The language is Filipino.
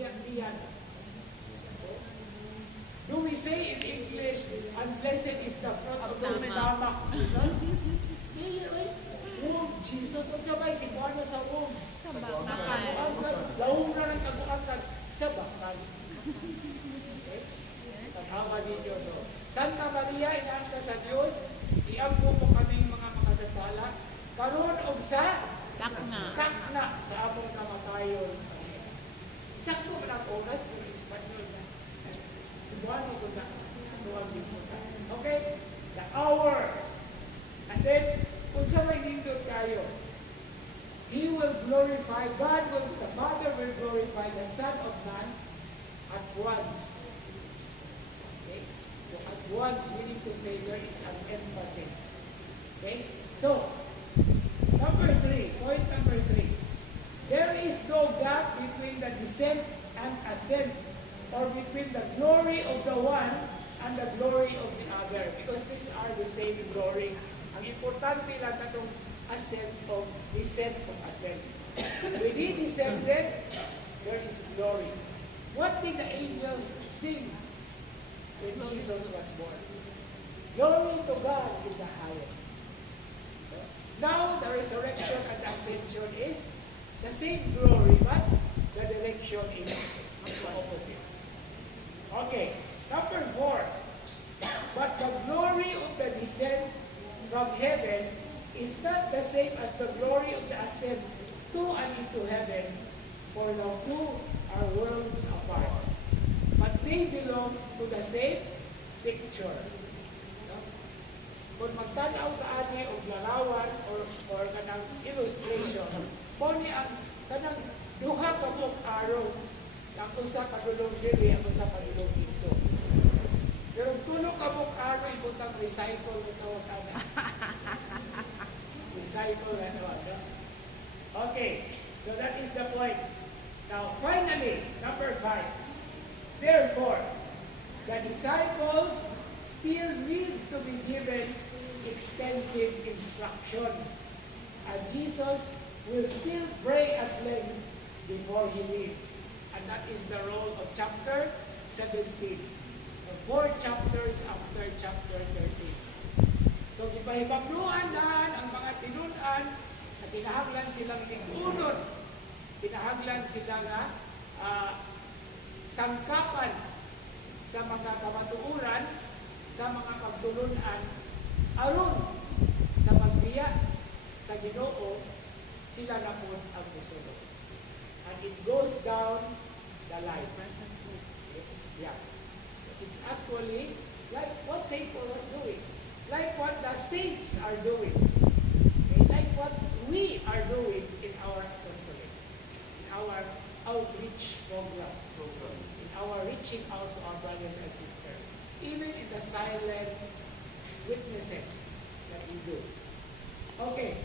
ba yan? Do we say in English, and blessed is the fruit of your stomach, Jesus? Womb, Jesus. Kung sabay, si Buano sa womb. Sa bakal. Lahong na ng kabuangkan sa bakal. Okay? Tatawa ninyo. So, Santa Maria, inaangka sa Diyos, iampo mo kaming mga makasasala, karon og sa takna sa among kamatayon. Sakto ba ng oras kung Espanyol na? Cebuano ko na ang mismo ka. Okay? The hour. And then, kung sa may nindot kayo, He will glorify, the Father will glorify the Son of Man at once. Okay? So, at once, meaning to say there is an emphasis. Okay? So, point number 3. There is no gap between the descent and ascent, or between the glory of the one and the glory of the other, because these are the same glory. Ang importante lang katong descent of ascent. When He descended, there is glory. What did the angels sing when Jesus was born? Glory to God in the highest. Now, the resurrection and the ascension is the same glory, but the direction is the opposite. Okay, number 4. But the glory of the descent from heaven is not the same as the glory of the ascent to and into heaven, for the two are worlds apart. But they belong to the same picture. Kung magtanaw taani o larawan or kanang illustration, poni ang kanang duha ka mong araw, ang usa kadulong diri, ang usa kadulong dito. Pero tulong ka mong araw, ibutang recycle ito, recycle and what, no? Okay, so that is the point. Now, finally, number 5. Therefore, the disciples still need to be given extensive instruction. And Jesus will still pray at length before He leaves. And that is the role of chapter 17. The 4 chapters after chapter 13. So, gipahibagluan na ang mga tinunan na kinahanglan silang ligunod. Kinahanglan sila nga sangkapan sa mga kamatuuran, sa mga pagtulunan, aron sa pagbiya sa Ginoo, sila na po ang musulog. And it goes down the line. Yeah. So it's actually like what St. Paul was doing. Like what the saints are doing. Okay? Like what we are doing in our apostolates, in our outreach programs, in our reaching out to our brothers and sisters, even in the silent witnesses that we do. Okay.